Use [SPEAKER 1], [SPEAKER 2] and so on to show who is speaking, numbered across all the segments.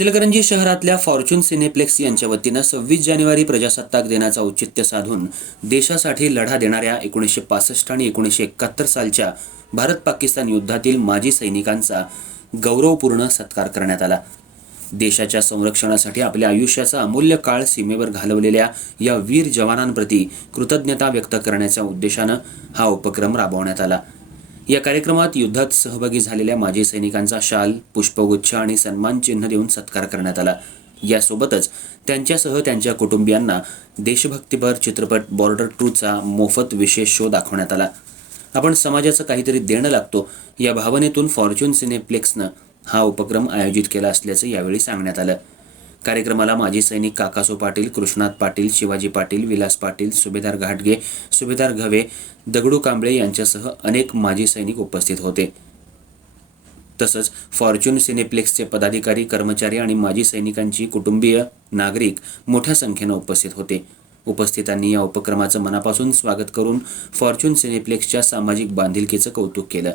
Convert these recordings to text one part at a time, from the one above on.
[SPEAKER 1] इचलकरंजी शहरातल्या Fortune cineplex यांच्या वतीनं सव्वीस जानेवारी प्रजासत्ताक देण्याचा औचित्य साधून देशासाठी लढा देणाऱ्या एकोणीसशे पासष्ट आणि एकोणीसशे एकाहत्तर सालच्या भारत पाकिस्तान युद्धातील माजी सैनिकांचा गौरवपूर्ण सत्कार करण्यात आला. देशाच्या संरक्षणासाठी आपल्या आयुष्याचा अमूल्य काळ सीमेवर घालवलेल्या या वीर जवानांप्रती कृतज्ञता व्यक्त करण्याच्या उद्देशानं हा उपक्रम राबवण्यात आला. या कार्यक्रमात युद्धात सहभागी झालेल्या माजी सैनिकांचा शाल पुष्पगुच्छ आणि सन्मान चिन्ह देऊन सत्कार करण्यात आला. यासोबतच त्यांच्यासह त्यांच्या कुटुंबियांना देशभक्तीपर चित्रपट बॉर्डर टूचा मोफत विशेष शो दाखवण्यात आला. आपण समाजाचं काहीतरी देणं लागतो या भावनेतून फॉर्च्यून सिनेप्लेक्सनं हा उपक्रम आयोजित केला असल्याचं यावेळी सांगण्यात आलं. कार्यक्रमाला माजी सैनिक काकासो पाटील कृष्णात पाटील शिवाजी पाटील विलास पाटील सुभेदार घाटगे सुभेदार घवे दगडू कांबळे यांच्यासह अनेक माजी सैनिक उपस्थित होते. तसंच फॉर्च्युन सिनेप्लेक्सचे पदाधिकारी कर्मचारी आणि माजी सैनिकांची कुटुंबीय नागरिक मोठ्या संख्येनं उपस्थित होते. उपस्थितांनी या उपक्रमाचं मनापासून स्वागत करून फॉर्च्यून सिनेप्लेक्सच्या सामाजिक बांधिलकीचं कौतुक केलं.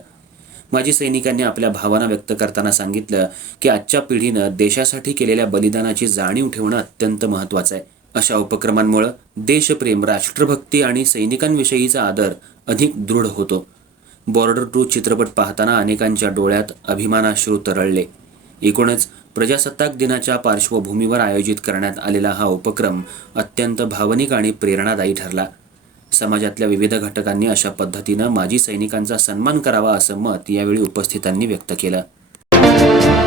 [SPEAKER 1] माजी सैनिकांनी आपल्या भावना व्यक्त करताना सांगितलं की आजच्या पिढीनं देशासाठी केलेल्या बलिदानाची जाणीव ठेवणं अत्यंत महत्त्वाचं आहे. अशा उपक्रमांमुळे देशप्रेम राष्ट्रभक्ती आणि सैनिकांविषयीचा आदर अधिक दृढ होतो. बॉर्डर टू चित्रपट पाहताना अनेकांच्या डोळ्यात अभिमानाश्रू तरळले. एकूणच प्रजासत्ताक दिनाच्या पार्श्वभूमीवर आयोजित करण्यात आलेला हा उपक्रम अत्यंत भावनिक आणि प्रेरणादायी ठरला. समाजातल्या विविध घटकांनी अशा पद्धतीनं माजी सैनिकांचा सन्मान करावा असं मत यावेळी उपस्थितांनी व्यक्त केलं.